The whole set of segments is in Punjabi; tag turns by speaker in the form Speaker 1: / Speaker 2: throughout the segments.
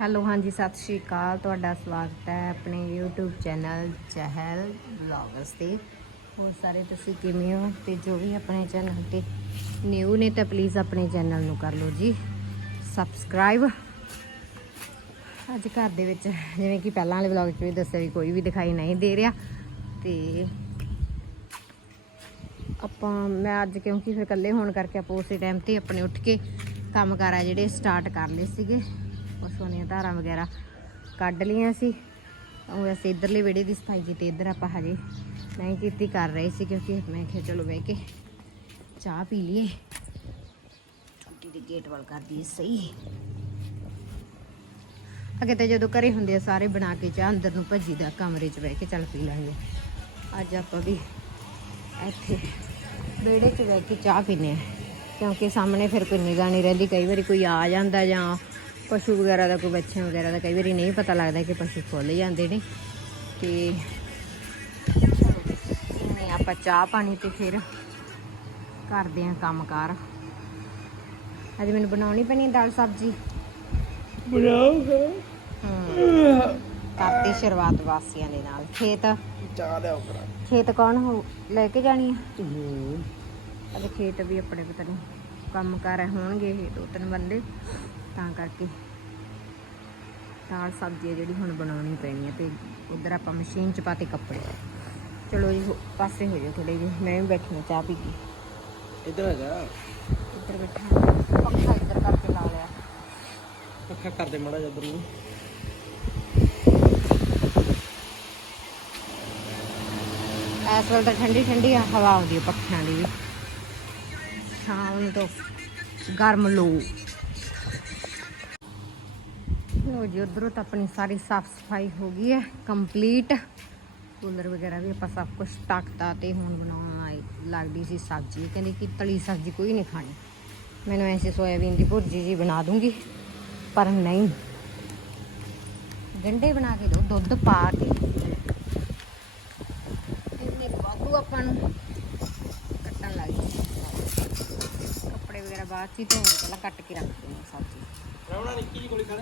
Speaker 1: ਹੈਲੋ, ਹਾਂਜੀ, ਸਤਿ ਸ਼੍ਰੀ ਅਕਾਲ। ਤੁਹਾਡਾ ਸਵਾਗਤ ਹੈ ਆਪਣੇ YouTube ਚੈਨਲ ਚਹਿਲ ਵਲੌਗਸ ਤੇ। ਹੋਰ ਸਾਰੇ ਤੁਸੀਂ ਕਿਵੇਂ ਹੋ? ਤੇ ਜੋ ਵੀ ਆਪਣੇ ਚੈਨਲ ਤੇ ਨਿਊ ਨੇ ਤਾਂ ਪਲੀਜ਼ ਆਪਣੇ ਚੈਨਲ ਨੂੰ ਕਰ ਲਓ ਜੀ। ਸਬਸਕ੍ਰਾਈਬ ਅੱਜ ਘਰ ਦੇ ਵਿੱਚ ਜਿਵੇਂ ਕਿ ਪਹਿਲਾਂ ਵਾਲੇ ਵਲੌਗ 'ਚ ਵੀ ਦੱਸਿਆ ਵੀ ਕੋਈ ਵੀ ਦਿਖਾਈ ਨਹੀਂ ਦੇ ਰਿਹਾ। ਤੇ ਆਪਾਂ, ਮੈਂ ਅੱਜ ਕਿਉਂਕਿ ਫਿਰ ਇਕੱਲੇ ਹੋਣ ਕਰਕੇ ਆਪਾਂ ਉਸੇ ਟਾਈਮ ਤੇ ਆਪਣੇ ਉੱਠ ਕੇ ਕੰਮ ਕਾਰ ਆ ਜਿਹੜੇ ਸਟਾਰਟ ਕਰ ਲਏ ਸੀਗੇ। ਉਹ ਦੀਆਂ ਧਾਰਾਂ ਵਗੈਰਾ ਕੱਢ ਲਈਆਂ ਸੀ। ਉਹ ਵੈਸੇ ਇਧਰਲੇ ਵਿਹੜੇ ਦੀ ਸਫ਼ਾਈ ਕੀਤੀ, ਇੱਧਰ ਆਪਾਂ ਹਜੇ ਨਹੀਂ ਕੀਤੀ, ਕਰ ਰਹੇ ਸੀ ਕਿਉਂਕਿ ਮੈਂ ਕਿਹਾ ਚਲੋ ਬਹਿ ਕੇ ਚਾਹ ਪੀ ਲਈਏ। ਛੁੱਟੀ ਦੇ ਗੇਟ ਵੱਲ ਕਰ ਦਈਏ ਸਹੀ। ਅਗੇ ਤਾਂ ਜਦੋਂ ਘਰੇ ਹੁੰਦੇ ਆ ਸਾਰੇ ਬਣਾ ਕੇ ਚਾਹ ਅੰਦਰ ਨੂੰ ਭੱਜੀ ਦਾ ਕਮਰੇ 'ਚ ਬਹਿ ਕੇ ਚੱਲ ਪੀ ਲਾਂਗੇ ਅੱਜ ਆਪਾਂ ਵੀ ਇੱਥੇ ਵਿਹੜੇ 'ਚ ਬਹਿ ਕੇ ਚਾਹ ਪੀਨੇ ਆ। ਕਿਉਂਕਿ ਸਾਹਮਣੇ ਫਿਰ ਕੋਈ ਨਿਗਾਹ ਨਹੀਂ ਰਹਿੰਦੀ, ਕਈ ਵਾਰੀ ਕੋਈ ਆ ਜਾਂਦਾ ਜਾਂ ਪਸ਼ੂ ਵਗੈਰਾ ਦਾ ਕੋਈ ਬੱਚੇ ਵਗੈਰਾ ਦਾ ਕਈ ਵਾਰੀ ਨਹੀਂ ਪਤਾ ਲੱਗਦਾ ਕਿ ਪਸ਼ੂ ਖੁੱਲ ਜਾਂਦੇ ਨੇ। ਤੇ ਨਹੀਂ ਆਪਾਂ ਚਾਹ ਪਾਣੀ ਤੇ ਫਿਰ ਕਰਦੇ ਆ ਕੰਮਕਾਰ। ਅੱਜ ਮੈਨੂੰ ਬਣਾਉਣੀ ਪੈਣੀ ਦਾਲ ਸਬਜ਼ੀ।
Speaker 2: ਬਣਾਓ
Speaker 1: ਹਮ ਕਰਤੀ ਸ਼ੁਰੂਆਤ ਵਾਸੀਆਂ ਦੇ ਨਾਲ। ਖੇਤ
Speaker 2: ਚਾਹ ਲਿਆਓ ਭਰਾ
Speaker 1: ਖੇਤ ਕੌਣ ਹੋ ਲੈ ਕੇ ਜਾਣੀ ਆ
Speaker 2: ਹੂੰ।
Speaker 1: ਖੇਤ ਵੀ ਆਪਣੇ ਪਤਾ ਨਹੀਂ ਕੰਮ ਕਰ ਹੋਣਗੇ ਇਹ ਦੋ ਤਿੰਨ ਬੰਦੇ। ਤਾਂ ਕਰਕੇ ਦਾਲ ਸਬਜ਼ੀ ਜਿਹੜੀ ਹੁਣ ਬਣਾਉਣੀ ਪੈਣੀ ਹੈ ਤੇ ਉਧਰ ਆਪਾਂ ਮਸ਼ੀਨ 'ਚ ਪਾਤੇ ਕੱਪੜੇ। ਚਲੋ ਜੀ ਪਾਸੇ ਹੋ ਜਾਓ ਥੋੜੇ ਜਿਹੇ ਮੈਂ ਵੀ ਬੈਠੀ ਹਾਂ ਚਾਹ ਪੀ ਕੇ।
Speaker 2: ਇੱਧਰ ਆ ਜਾ?
Speaker 1: ਇੱਧਰ ਬੈਠਾ ਪੱਖਾ ਇੱਧਰ ਕਰਕੇ ਲਾ ਲਿਆ।
Speaker 2: ਪੱਖਾ ਕਰ ਦੇ ਮੜਾ ਜਦਰ ਨੂੰ।
Speaker 1: ਇਸ ਵੇਲੇ ਤਾਂ ਠੰਡੀ ਠੰਡੀ ਹਵਾ ਆਉਂਦੀ ਹੈ ਪੱਖਿਆਂ ਦੀ ਵੀ। ਸ਼ਾਮ ਨੂੰ ਤਾਂ ਗਰਮ ਲੋ। ਲੋ ਜੀ, ਉਧਰੋਂ ਤਾਂ ਆਪਣੀ ਸਾਰੀ ਸਾਫ਼ ਸਫ਼ਾਈ ਹੋ ਗਈ ਹੈ ਕੰਪਲੀਟ ਕੂਲਰ ਵਗੈਰਾ ਵੀ ਆਪਾਂ ਸਭ ਕੁਝ ਟੱਕਤਾ ਤੇ ਹੁਣ ਬਣਾਉਣ ਆਈ ਲੱਗਦੀ ਸੀ ਸਬਜ਼ੀ। ਕਹਿੰਦੀ ਕਿ ਤਲੀ ਸਬਜ਼ੀ ਕੋਈ ਨਹੀਂ ਖਾਣੀ। ਮੈਨੂੰ ਐਸੀ ਸੋਇਆਬੀਨ ਦੀ ਭੁਰਜੀ ਜੀ ਬਣਾ ਦੂੰਗੀ, ਪਰ ਨਹੀਂ। ਗੰਡੇ ਬਣਾ ਕੇ ਦੋ, ਦੁੱਧ ਪਾ ਕੇ। ਇਹਨੇ ਵਾਧੂ ਆਪਾਂ ਨੂੰ ਕੱਟਣ ਲੱਗ ਗਈ ਕੱਪੜੇ ਵਗੈਰਾ ਬਾਅਦ ਚ ਹੀ ਧੋਣ ਪਹਿਲਾਂ ਕੱਟ ਕੇ ਰੱਖ ਦਿੰਦੇ ਸਬਜ਼ੀ।
Speaker 2: ਰਾਵਣਾ ਨਿੱਕੀ ਜੀ ਗੋਲੀ ਖਾ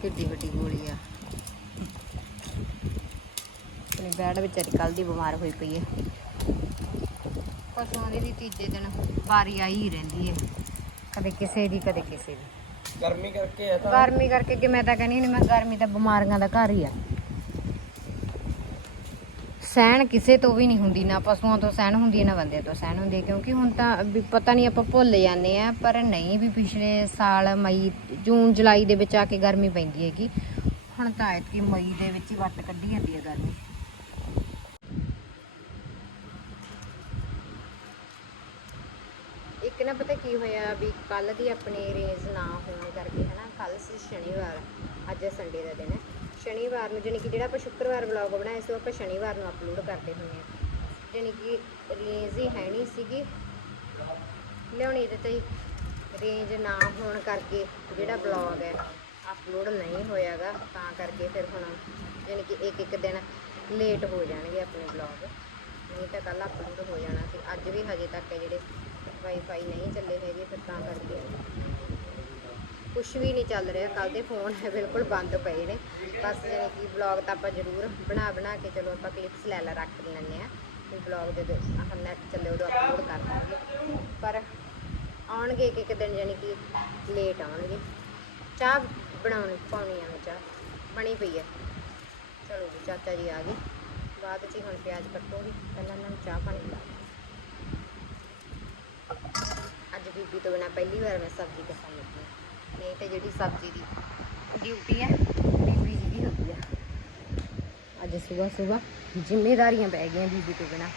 Speaker 1: ਕਿੱਡੀ ਵੱਡੀ ਗੋਲੀ ਆ। ਆਪਣੀ ਬੈਡ ਵਿਚਾਰੀ ਕੱਲ ਦੀ ਬਿਮਾਰ ਹੋਈ ਪਈ ਹੈ ਪਸ਼ੂਆਂ ਦੀ ਵੀ ਤੀਜੇ ਦਿਨ ਵਾਰੀ ਆਈ ਹੀ ਰਹਿੰਦੀ ਹੈ ਕਦੇ ਕਿਸੇ ਦੀ ਕਦੇ ਕਿਸੇ ਦੀ।
Speaker 2: ਗਰਮੀ ਕਰਕੇ ਆ ਤਾਂ।
Speaker 1: ਗਰਮੀ ਕਰਕੇ ਕਿ ਮੈਂ ਤਾਂ ਕਹਿੰਦੀ ਨਹੀਂ ਮੈਂ ਗਰਮੀ ਤਾਂ ਬਿਮਾਰੀਆਂ ਦਾ ਘਰ ਹੀ ਆ। ਸਹਿਣ ਕਿਸੇ ਤੋਂ ਵੀ ਨਹੀਂ ਹੁੰਦੀ, ਨਾ ਪਸ਼ੂਆਂ ਤੋਂ ਸਹਿਣ ਹੁੰਦੀ ਹੈ ਨਾ ਬੰਦਿਆਂ ਤੋਂ ਸਹਿਣ ਹੁੰਦੀ। ਹੈ ਕਿਉਂਕਿ ਹੁਣ ਤਾਂ ਵੀ ਪਤਾ ਨਹੀਂ ਆਪਾਂ ਭੁੱਲ ਜਾਂਦੇ ਆ, ਪਰ ਨਹੀਂ ਵੀ ਪਿਛਲੇ ਸਾਲ ਮਈ, ਜੂਨ, ਜੁਲਾਈ ਦੇ ਵਿੱਚ ਆ ਕੇ ਗਰਮੀ ਪੈਂਦੀ ਹੈਗੀ। ਹੁਣ ਤਾਂ ਐਤਕੀ ਮਈ ਦੇ ਵਿੱਚ ਹੀ ਵੱਟ ਕੱਢੀ ਜਾਂਦੀ ਹੈ ਗਰਮੀ। ਇੱਕ ਨਾ ਪਤਾ ਕੀ ਹੋਇਆ ਵੀ ਕੱਲ ਦੀ ਆਪਣੀ ਰੇਂਜ ਨਾ ਹੋਣ ਕਰਕੇ ਹਨਾ ਕੱਲ ਸੀ ਸ਼ਨੀਵਾਰ, ਅੱਜ ਸੰਡੇ ਦਾ ਦਿਨ ਹੈ। ਸ਼ਨੀਵਾਰ ਨੂੰ, ਜਾਣੀ ਕਿ ਜਿਹੜਾ ਆਪਾਂ ਸ਼ੁੱਕਰਵਾਰ ਵਲੌਗ ਬਣਾਇਆ ਸੀ, ਉਹ ਆਪਾਂ ਸ਼ਨੀਵਾਰ ਨੂੰ ਅਪਲੋਡ ਕਰਦੇ ਹੁੰਦੇ ਆ ਜਾਣੀ ਕਿ ਰੇਂਜ ਹੀ ਹੈ ਨਹੀਂ ਸੀਗੀ। ਲਿਆਉਣੀ ਤੇ ਤੇ ਰੇਂਜ ਨਾ ਹੋਣ ਕਰਕੇ ਜਿਹੜਾ ਵਲੌਗ ਹੈ ਅਪਲੋਡ ਨਹੀਂ ਹੋਇਆਗਾ, ਤਾਂ ਕਰਕੇ ਫਿਰ ਹੁਣ ਜਾਣੀ ਕਿ ਇੱਕ ਇੱਕ ਦਿਨ ਲੇਟ ਹੋ ਜਾਣਗੇ ਆਪਣੇ ਵਲੌਗ ਨਹੀਂ ਤਾਂ ਕੱਲ ਅਪਲੋਡ ਹੋ ਜਾਣਾ ਸੀ ਅੱਜ ਵੀ ਹਜੇ ਤੱਕ ਹੈ ਜਿਹੜੇ ਵਾਈਫਾਈ ਨਹੀਂ ਚੱਲੇ ਹੈਗੇ, ਫਿਰ ਤਾਂ ਕਰਕੇ। ਕੁਝ ਵੀ ਨਹੀਂ ਚੱਲ ਰਿਹਾ ਕੱਲ ਦੇ, ਫੋਨ ਬਿਲਕੁਲ ਬੰਦ ਪਏ ਨੇ। ਬਸ ਜਾਣੀ ਕਿ ਵਲੌਗ ਤਾਂ ਆਪਾਂ ਜ਼ਰੂਰ ਬਣਾ ਬਣਾ ਕੇ ਚਲੋ ਆਪਾਂ ਕਲਿੱਪਸ ਲੈ ਲੈ ਰੱਖ ਲੈਂਦੇ ਆ ਤੇ ਵਲੌਗ ਜਦੋਂ ਆਹ ਨੈਟ ਚੱਲੇ ਉਦੋਂ ਅਪਲੋਡ ਕਰ ਦਾਂਗੇ। ਪਰ ਆਉਣਗੇ ਇੱਕ ਇੱਕ ਦਿਨ ਜਾਣੀ ਕਿ ਲੇਟ ਆਉਣਗੇ। ਚਾਹ ਬਣਾਉਣੀ ਪਾਉਣੀ ਆ ਮੈਂ ਚਾਹ, ਬਣੀ ਪਈ ਹੈ ਚਲੋ ਜੀ, ਚਾਚਾ ਜੀ ਆ ਗਏ। ਬਾਅਦ ਚ ਹੀ ਹੁਣ ਪਿਆਜ਼ ਕੱਟੂਗੀ, ਪਹਿਲਾਂ ਇਹਨਾਂ ਨੂੰ ਚਾਹ ਪਾਣੀ ਪਿਲਾ ਅੱਜ ਬੀਬੀ ਤੋਂ ਬਿਨਾ ਪਹਿਲੀ ਵਾਰ ਮੈਂ ਸਬਜ਼ੀ ਕਸਾਈ ਲੱਗੀ ਨਹੀਂ ਤੇ ਜਿਹੜੀ ਸਬਜ਼ੀ ਦੀ ਡਿਊਟੀ ਹੈ ਬੀਬੀ ਜੀ ਦੀ ਹੁੰਦੀ ਆ। ਅੱਜ ਸਵੇਰ ਸਵੇਰ ਜ਼ਿੰਮੇਵਾਰੀਆਂ ਪੈ ਗਈਆਂ ਬੀਬੀ ਤੋਂ ਬਿਨਾ।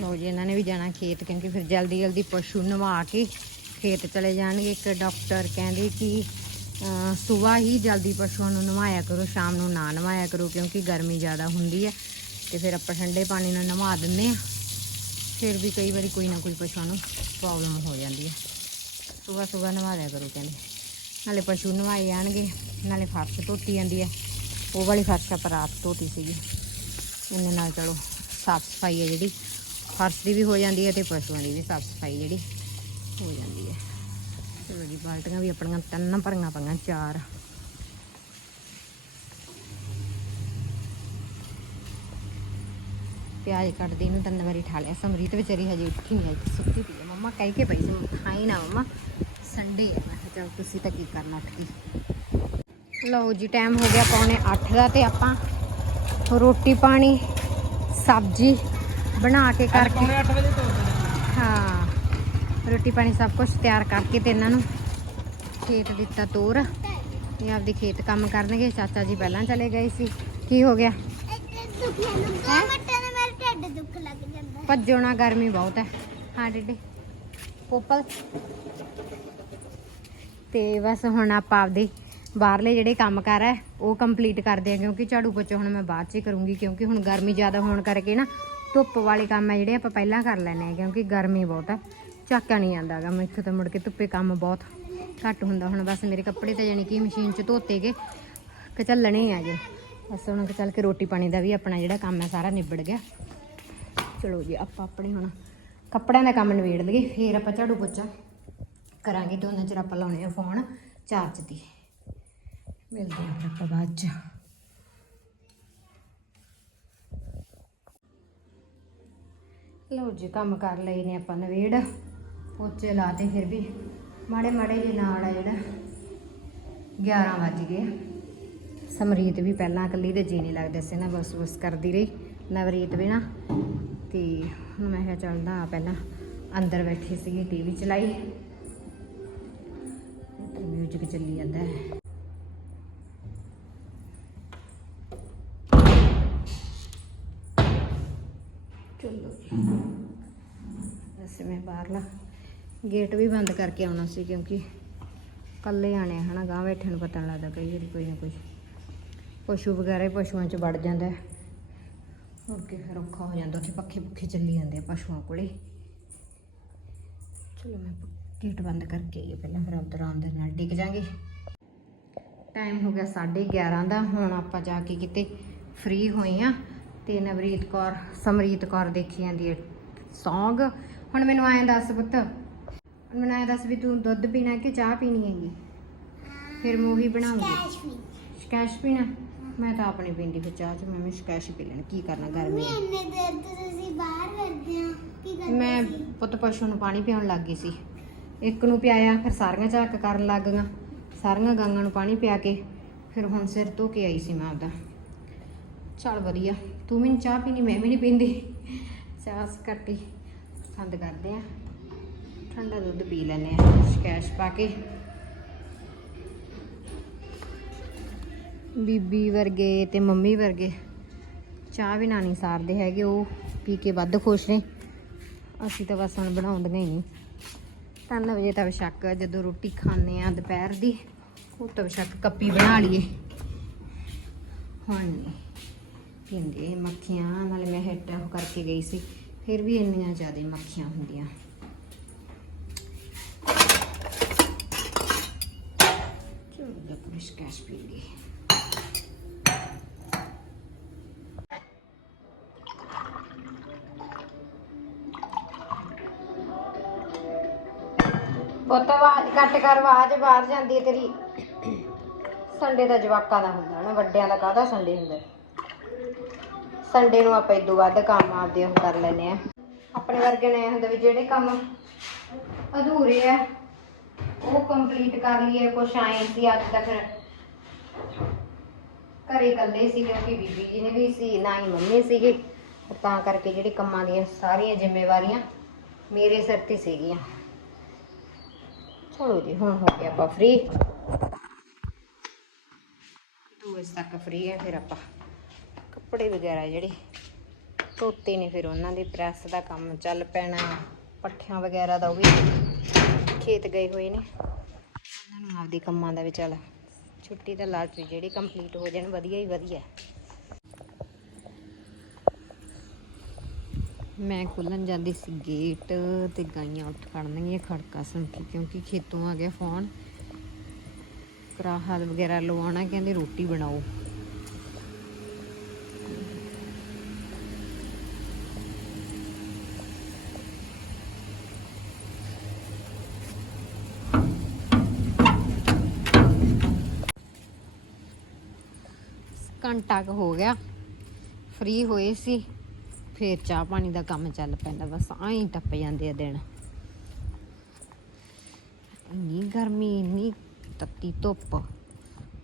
Speaker 1: ਲੋ ਜੀ ਇਹਨਾਂ ਨੇ ਵੀ ਜਾਣਾ ਖੇਤ ਕਿਉਂਕਿ ਫਿਰ ਜਲਦੀ ਜਲਦੀ ਪਸ਼ੂ ਨਵਾ ਕੇ ਖੇਤ ਚਲੇ ਜਾਣਗੇ। ਇੱਕ ਡਾਕਟਰ ਕਹਿੰਦੇ ਕਿ ਸਵੇਰ ਹੀ ਜਲਦੀ ਪਸ਼ੂਆਂ ਨੂੰ ਨਵਾਇਆ ਕਰੋ ਸ਼ਾਮ ਨੂੰ ਨਾ ਨਵਾਇਆ ਕਰੋ ਕਿਉਂਕਿ ਗਰਮੀ ਜ਼ਿਆਦਾ ਹੁੰਦੀ ਹੈ ਤੇ ਫਿਰ ਆਪਾਂ ਠੰਡੇ ਪਾਣੀ ਨਾਲ ਨਵਾ ਦਿੰਦੇ ਆ ਫਿਰ ਵੀ ਕਈ ਵਾਰੀ ਕੋਈ ਨਾ ਕੋਈ ਪਸ਼ੂਆਂ ਨੂੰ ਪ੍ਰੋਬਲਮ ਹੋ ਜਾਂਦੀ ਹੈ। ਸਵੇਰ ਸਵੇਰ ਨਵਾ ਦਿਆ ਕਰੋ ਕਹਿੰਦੇ। ਨਾਲੇ ਪਸ਼ੂ ਨਵਾਏ ਜਾਣਗੇ, ਨਾਲੇ ਫਰਸ਼ ਧੋਤੀ ਜਾਂਦੀ ਹੈ। ਉਹ ਵਾਲੀ ਫਰਸ਼ ਆਪਾਂ ਰਾਤ ਧੋਤੀ ਸੀਗੀ। ਇੰਨੇ ਨਾਲ ਚਲੋ ਸਾਫ਼ ਸਫ਼ਾਈ ਹੈ ਜਿਹੜੀ। ਫਰਸ਼ ਦੀ ਵੀ ਹੋ ਜਾਂਦੀ ਹੈ ਤੇ ਪਸ਼ੂਆਂ ਦੀ ਵੀ ਸਾਫ਼ ਸਫ਼ਾਈ ਜਿਹੜੀ ਹੋ ਜਾਂਦੀ ਹੈ। ਚਲੋ ਜੀ, ਬਾਲਟੀਆਂ ਵੀ ਆਪਣੀਆਂ ਤਿੰਨ ਭਰੀਆਂ ਪਈਆਂ, ਚਾਰ। ਪਿਆਜ਼ ਕੱਟਦੀ ਨੂੰ ਤਿੰਨ ਵਾਰੀ ਠਾ ਲਿਆ। ਸਮਰੀਤ ਵਿਚਾਰੀ ਹਜੇ ਉੱਠੀ ਨਹੀਂ ਆਈ ਸੁੱਤੀ ਪਈ ਹੈ। ਮੰਮਾ ਕਹਿ ਕੇ ਪਈ ਸੀ ਖਾਈ ਨਾ ਮੰਮਾ ਸੰਡੇ ਹੈ। ਮੈਂ ਕਿਹਾ ਚੱਲ ਤੁਸੀਂ ਤਾਂ ਕੀ ਕਰਨਾ ਉੱਠ ਕੇ? ਲਓ ਜੀ ਟਾਈਮ ਹੋ ਗਿਆ ਪੌਣੇ 8 ਦਾ ਤੇ ਆਪਾਂ ਰੋਟੀ ਪਾਣੀ ਸਬਜ਼ੀ ਬਣਾ ਕੇ ਕਰਕੇ
Speaker 2: ਪੌਣੇ 8 ਵਜੇ ਤੋਂ
Speaker 1: ਹਾਂ। ਰੋਟੀ ਪਾਣੀ ਸਭ ਕੁਝ ਤਿਆਰ ਕਰਕੇ ਤੇ ਇਹਨਾਂ ਨੂੰ ਖੇਤ ਦਿੱਤਾ ਤੋਰ। ਇਹ ਆਪਦੀ ਖੇਤ ਕੰਮ ਕਰਨਗੇ। ਚਾਚਾ ਜੀ ਪਹਿਲਾਂ ਚਲੇ ਗਏ ਸੀ। ਕੀ ਹੋ ਗਿਆ? ਭੱਜੋ ਨਾ, ਗਰਮੀ ਬਹੁਤ ਹੈ। ਹਾਂ, ਡਿੱਡੇ। ਪੋਪਲ। ਤੇ ਬਸ ਹੁਣ ਆਪਾਂ ਆਪਦੇ ਬਾਹਰਲੇ ਜਿਹੜੇ ਕੰਮ ਕਰ ਹੈ, ਉਹ ਕੰਪਲੀਟ ਕਰਦੇ ਆ ਕਿਉਂਕਿ ਝਾੜੂ ਪੋਚਾ ਹੁਣ ਮੈਂ ਬਾਅਦ ਚ ਹੀ ਕਰੂੰਗੀ, ਕਿਉਂਕਿ ਹੁਣ ਗਰਮੀ ਜ਼ਿਆਦਾ ਹੋਣ ਕਰਕੇ ਨਾ ਧੁੱਪ ਵਾਲੇ ਕੰਮ ਹੈ ਜਿਹੜੇ ਆਪਾਂ ਪਹਿਲਾਂ ਕਰ ਲੈਣੇ ਆ ਕਿਉਂਕਿ ਗਰਮੀ ਬਹੁਤ ਹੈ। ਚੱਕਿਆ ਨਹੀਂ ਆਂਦਾਗਾ ਇੱਥੇ ਤਾਂ ਮੁੜ ਕੇ ਧੁੱਪੇ ਕੰਮ ਬਹੁਤ ਘੱਟ ਹੁੰਦਾ। ਹੁਣ ਬਸ ਮੇਰੇ ਕੱਪੜੇ ਤਾਂ ਯਾਨੀ ਕਿ ਮਸ਼ੀਨ 'ਚ ਧੋਤੇ ਗਏ ਕਚੱਲਣੇ ਆ ਜੇ ਬਸ ਹੁਣ ਚੱਲ ਕੇ ਰੋਟੀ ਪਾਣੀ ਦਾ ਵੀ ਆਪਣਾ ਜਿਹੜਾ ਕੰਮ ਹੈ, ਸਾਰਾ ਨਿਬੜ ਗਿਆ। ਚਲੋ ਜੀ, ਆਪਾਂ ਆਪਣੇ ਹੁਣ ਕੱਪੜਿਆਂ ਦਾ ਕੰਮ ਨਿਬੇੜ ਲਈਏ, ਫੇਰ ਆਪਾਂ ਝਾੜੂ ਪੋਚਾ ਕਰਾਂਗੇ ਤੇ ਉਹਨਾਂ ਚਿਰ ਆਪਾਂ ਲਾਉਣੇ ਆ ਫੋਨ ਚਾਰਜ ਤੇ ਮਿਲਦੇ ਹਾਂ ਆਪਾਂ ਬਾਅਦ ਚ। ਲਓ ਜੀ, ਕੰਮ ਕਰ ਲਈ ਨੇ ਆਪਾਂ ਨਵੇੜ ਪੋਚੇ ਲਾਤੇ ਫਿਰ ਵੀ ਮਾੜੇ ਮਾੜੇ ਜਿਹੇ ਨਾਲ ਆ ਜਿਹੜਾ 11 ਵੱਜ ਗਏ ਸਮਰੀਤ ਵੀ ਪਹਿਲਾਂ ਇਕੱਲੀ ਦੇ ਜੀ ਨਹੀਂ ਲੱਗਦੇ ਸੀ ਨਾ, ਬਸ ਬਸ ਕਰਦੀ ਰਹੀ। ਨਵਰੀਤ ਵੀ ਨਾ ਤੇ ਹੁਣ ਮੈਂ ਕਿਹਾ ਚੱਲਦਾ ਪਹਿਲਾਂ ਅੰਦਰ ਬੈਠੀ ਸੀਗੀ ਟੀਵੀ ਚਲਾਈ। ਤੇ ਮਿਊਜ਼ਿਕ ਚੱਲੀ ਜਾਂਦਾ ਹੈ। ਚਲੋ। ਵੈਸੇ ਮੈਂ ਬਾਹਰਲਾ ਗੇਟ ਵੀ ਬੰਦ ਕਰਕੇ ਆਉਣਾ ਸੀ ਕਿਉਂਕਿ ਕੱਲੇ ਆਣੇ ਆ, ਹਨਾ ਗਾਂ ਬੈਠੇ ਨੂੰ ਪਤਾ ਨਹੀਂ ਲੱਗਦਾ ਕਈ ਵਾਰੀ ਕੋਈ ਨਾ ਕੋਈ। ਪਸ਼ੂ ਵਗੈਰਾ ਪਸ਼ੂਆਂ 'ਚ ਵੜ ਜਾਂਦਾ ਹੈ। ਹੋਰ ਕੀ ਫਿਰ ਔਖਾ ਹੋ ਜਾਂਦਾ ਉੱਥੇ ਪੱਖੇ ਪੁੱਖੇ ਚੱਲੀ ਜਾਂਦੇ ਆ ਪਸ਼ੂਆਂ ਕੋਲੇ। ਚਲੋ ਮੈਂ ਗੇਟ ਬੰਦ ਕਰਕੇ ਆਈਏ ਪਹਿਲਾਂ ਫਿਰ ਅੰਦਰ ਆਉਣ ਦੇ ਨਾਲ ਡਿੱਗ ਜਾਾਂਗੇ। ਟਾਈਮ ਹੋ ਗਿਆ 11:30 ਦਾ ਹੁਣ ਆਪਾਂ ਜਾ ਕੇ ਕਿਤੇ ਫ੍ਰੀ ਹੋਏ ਆ ਤੇ ਨਵਰੀਤ ਕੌਰ ਸਮਰੀਤ ਕੌਰ ਦੇਖੀ ਜਾਂਦੀ ਹੈ ਸੌਂਗ। ਹੁਣ ਮੈਨੂੰ ਐਂ ਦੱਸ ਪੁੱਤ ਹੁਣ ਮੈਨੂੰ ਐਂ ਦੱਸ ਵੀ ਤੂੰ ਦੁੱਧ ਪੀਣਾ ਕਿ ਚਾਹ ਪੀਣੀ ਹੈਗੀ? ਫਿਰ ਮੈਂ ਉਹੀ ਬਣਾਉਂਗੀ। ਸ਼ਕੈਸ਼ ਪੀਣਾ? ਮੈਂ ਤਾਂ ਆਪਣੀ ਪੀਂਦੀ ਫਿਰ ਚਾਹ ਚ ਮੈਂ ਵੀ ਸ਼ਕੈਸ਼ ਪੀ ਲੈਣਾ ਕੀ ਕਰਨਾ ਗਰਮੀ ਹੈ
Speaker 3: ਇੰਨੇ ਦੇਰ ਤੋਂ ਤੁਸੀਂ ਬਾਹਰ ਕਰਦੇ ਹੋ ਕੀ ਕਰਦੇ
Speaker 1: ਮੈਂ
Speaker 3: ਸੀ?
Speaker 1: ਪੁੱਤ ਪਸ਼ੂ ਨੂੰ ਪਾਣੀ ਪਿਆਉਣ ਲੱਗ ਗਈ ਸੀ। ਇੱਕ ਨੂੰ ਪਿਆਇਆ ਫਿਰ ਸਾਰੀਆਂ ਝੱਕ ਕਰਨ ਲੱਗ ਗਈਆਂ। ਸਾਰੀਆਂ ਗਾਂਗਾਂ ਨੂੰ ਪਾਣੀ ਪਿਆ ਕੇ ਫਿਰ ਹੁਣ ਸਿਰ ਧੋ ਕੇ ਆਈ ਸੀ ਮੈਂ ਆਪਦਾ। ਚਲ ਵਧੀਆ ਤੂੰ ਵੀ ਨੀ ਚਾਹ ਪੀਣੀ ਮੈਂ ਵੀ ਨਹੀਂ ਪੀਂਦੀ। ਚਾਹ ਘੱਟ ਹੀ ਪਸੰਦ ਕਰਦੇ ਆ। ਠੰਡਾ ਦੁੱਧ ਪੀ ਲੈਂਦੇ ਆ ਸ਼ਕੈਸ਼ ਪਾ ਕੇ। ਬੀਬੀ ਵਰਗੇ ਤੇ ਮੰਮੀ ਵਰਗੇ ਚਾਹ ਵੀ ਨਾ ਨਹੀਂ ਸਾਰਦੇ ਹੈਗੇ, ਉਹ ਪੀ ਕੇ ਵੱਧ ਖੁਸ਼ ਨੇ। ਅਸੀਂ ਤਾਂ ਬਸ ਹੁਣ ਬਣਾਉਂਦੀਆਂ ਹੀ ਨਹੀਂ। ਤਿੰਨ ਵਜੇ ਤਾਂ ਬਸ਼ੱਕ ਜਦੋਂ ਰੋਟੀ ਖਾਂਦੇ ਆ ਦੁਪਹਿਰ ਦੀ, ਉਹ ਤਾਂ ਬਸ਼ੱਕ ਕੱਪੀ ਬਣਾ ਲਈਏ। ਹੁਣ ਨਹੀਂ ਮੱਖੀਆਂ, ਨਾਲੇ ਮੈਂ ਹਿੱਟ ਕਰਕੇ ਗਈ ਸੀ, ਫਿਰ ਵੀ ਇੰਨੀਆਂ ਜ਼ਿਆਦਾ ਮੱਖੀਆਂ ਹੁੰਦੀਆਂ। ਚਲੋ ਲੱਗ ਬਿਸਕੈਸ਼ ਪੀ ਲਈ ਪੁੱਤ, ਆਵਾਜ਼ ਕੱਟ ਕਰ, ਆਵਾਜ਼ ਬਾਹਰ ਜਾਂਦੀ ਹੈ ਤੇਰੀ। ਸੰਡੇ ਦਾ ਜਵਾਕਾਂ ਦਾ ਹੁੰਦਾ ਨਾ, ਵੱਡਿਆਂ ਦਾ ਕਾਹਦਾ ਸੰਡੇ ਹੁੰਦਾ? ਸੰਡੇ ਨੂੰ ਆਪਾਂ ਇਦੋਂ ਵੱਧ ਕੰਮ ਆਪਦੇ ਉਹ ਕਰ ਲੈਨੇ ਆ ਆਪਣੇ ਵਰਗੇ ਨੇ ਹੁੰਦਾ ਵੀ ਜਿਹੜੇ ਕੰਮ ਅਧੂਰੇ ਆ, ਉਹ ਕੰਪਲੀਟ ਕਰ ਲਈਏ, ਕੁਛ ਆਏ ਸੀ ਅੱਜ ਤੱਕ। ਘਰੇ ਇਕੱਲੇ ਸੀ ਕਿਉਂਕਿ ਬੀਬੀ ਜੀ ਨੇ ਵੀ ਸੀ, ਨਾ ਹੀ ਮੰਮੀ ਸੀਗੇ। ਤਾਂ ਕਰਕੇ ਜਿਹੜੇ ਕੰਮਾਂ ਦੀਆਂ ਸਾਰੀਆਂ ਜ਼ਿੰਮੇਵਾਰੀਆਂ ਮੇਰੇ ਸਿਰ ਤੇ ਸੀਗੀਆਂ। ਚਲੋ ਜੀ ਹੁਣ ਹੋ ਗਿਆ ਆਪਾਂ ਫ੍ਰੀ ਦੋ ਵਜੇ ਤੱਕ ਫ੍ਰੀ ਹੈ ਫਿਰ ਆਪਾਂ ਕੱਪੜੇ ਵਗੈਰਾ ਜਿਹੜੇ ਧੋਤੇ ਨੇ ਫਿਰ ਉਹਨਾਂ ਦੀ ਪ੍ਰੈਸ ਦਾ ਕੰਮ ਚੱਲ ਪੈਣਾ, ਪੱਠਿਆਂ ਵਗੈਰਾ ਦਾ ਉਹ ਵੀ ਖੇਤ ਗਏ ਹੋਏ ਨੇ। ਉਹਨਾਂ ਨੂੰ ਆਪਦੇ ਕੰਮਾਂ ਦਾ ਵੀ ਚੱਲ, ਛੁੱਟੀ ਤਾਂ ਲਾਲਚ ਵੀ ਜਿਹੜੀ ਕੰਪਲੀਟ ਹੋ ਜਾਣ, ਵਧੀਆ ਹੀ ਵਧੀਆ। ਮੈਂ ਖੋਲਣ ਜਾਂਦੀ ਸੀ ਗੇਟ ਤੇ ਗਾਈਆਂ ਉੱਠ ਖੜਨਗੀਆਂ ਖੜਕਾ ਸੁਣ ਕੇ ਕਿਉਂਕਿ ਖੇਤੋਂ ਆ ਗਿਆ ਫੋਨ ਕਰਾਹਲ ਵਗੈਰਾ ਲਵਾਉਣਾ, ਕਹਿੰਦੇ ਰੋਟੀ ਬਣਾਓ। ਘੰਟਾ ਕ ਹੋ ਗਿਆ। ਫ੍ਰੀ ਹੋਏ ਸੀ। ਫੇਰ ਚਾਹ ਪਾਣੀ ਦਾ ਕੰਮ ਚੱਲ ਪੈਂਦਾ, ਬਸ ਆਹੀਂ ਟੱਪ ਜਾਂਦੇ ਆ ਦਿਨ। ਇੰਨੀ ਗਰਮੀ, ਇੰਨੀ ਤੱਤੀ ਧੁੱਪ।